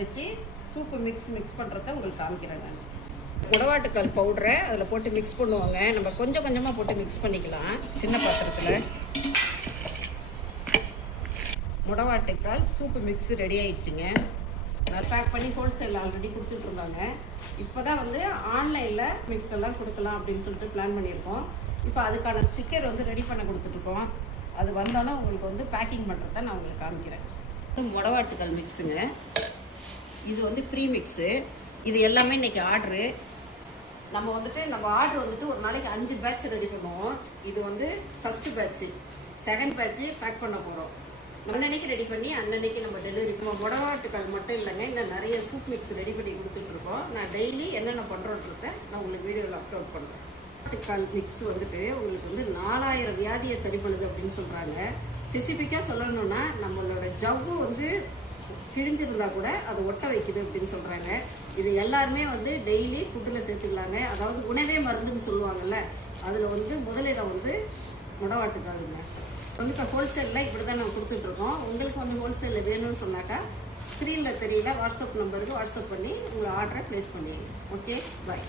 வச்சு soup mix பண்ணுறத உங்களுக்கு காமிக்கிறேன். நான் முடவாட்டுக்கால் பவுடரை அதில் போட்டு மிக்ஸ் பண்ணுவாங்க. நம்ம கொஞ்சம் கொஞ்சமாக போட்டு மிக்ஸ் பண்ணிக்கலாம். சின்ன பாத்திரத்தில் முடவாட்டுக்கால் சூப்பு மிக்ஸ் ரெடி ஆகிடுச்சிங்க. நான் பேக் பண்ணி ஹோல்சேல் ஆல்ரெடி கொடுத்துட்ருந்தாங்க. இப்போ தான் வந்து ஆன்லைனில் மிக்ஸ் எல்லாம் கொடுக்கலாம் அப்படின்னு சொல்லிட்டு பிளான் பண்ணியிருக்கோம். இப்போ அதுக்கான ஸ்டிக்கர் வந்து ரெடி பண்ண கொடுத்துட்ருக்கோம். அது வந்தோன்னே உங்களுக்கு வந்து பேக்கிங் பண்ணுறத நான் உங்களுக்கு காமிக்கிறேன். இது முடவாட்டுக்கால் மிக்ஸுங்க. இது வந்து ப்ரீ மிக்ஸு. இது எல்லாமே இன்றைக்கி ஆர்டரு. நம்ம ஆர்டர் வந்துட்டு ஒரு நாளைக்கு 5 பேட்ச் ரெடி பண்ணுவோம். இது வந்து first batch. Second batch pack பண்ண போகிறோம். அன்னன்னைக்கு ரெடி பண்ணி அன்னன்னைக்கு நம்ம டெலிவரி பண்ணுவோம். முடவாட்டுக்கால் மட்டும் இல்லைங்க, இன்னும் நிறைய சூப் மிக்ஸ் ரெடி பண்ணி கொடுத்துட்ருக்கோம். நான் டெய்லி என்னென்ன பண்ணுறோன்றத நான் உங்களுக்கு வீடியோவில் அப்லோட் பண்ணுறேன். முடவாட்டுக்கால் மிக்ஸ் வந்துட்டு உங்களுக்கு வந்து 4000 வியாதியை சரி பண்ணுது அப்படின்னு சொல்கிறாங்க. ஸ்பெசிஃபிக்காக சொல்லணும்னா நம்மளோட ஜவ்வு வந்து கிழிஞ்சிருந்தா கூட அதை ஒட்ட வைக்குது அப்படின்னு சொல்கிறாங்க. இது எல்லாருமே வந்து டெய்லி ஃபுட்டில் சேர்த்துக்கலாங்க. அதாவது உணவே மருந்துன்னு சொல்லுவாங்கள்ல, அதில் வந்து முதலிடம் வந்து முடவாட்டுக்காலுங்க. வந்து இப்போ ஹோல்சேலில் இப்படி தான் நம்ம கொடுத்துட்ருக்கோம். உங்களுக்கு வந்து ஹோல்சேலில் வேணும்னு சொன்னாக்கா ஸ்க்ரீனில் தெரியல வாட்ஸ்அப் நம்பருக்கு வாட்ஸ்அப் பண்ணி உங்களை ஆர்டரை ப்ளேஸ் பண்ணிடுங்க. ஓகே, பாய்.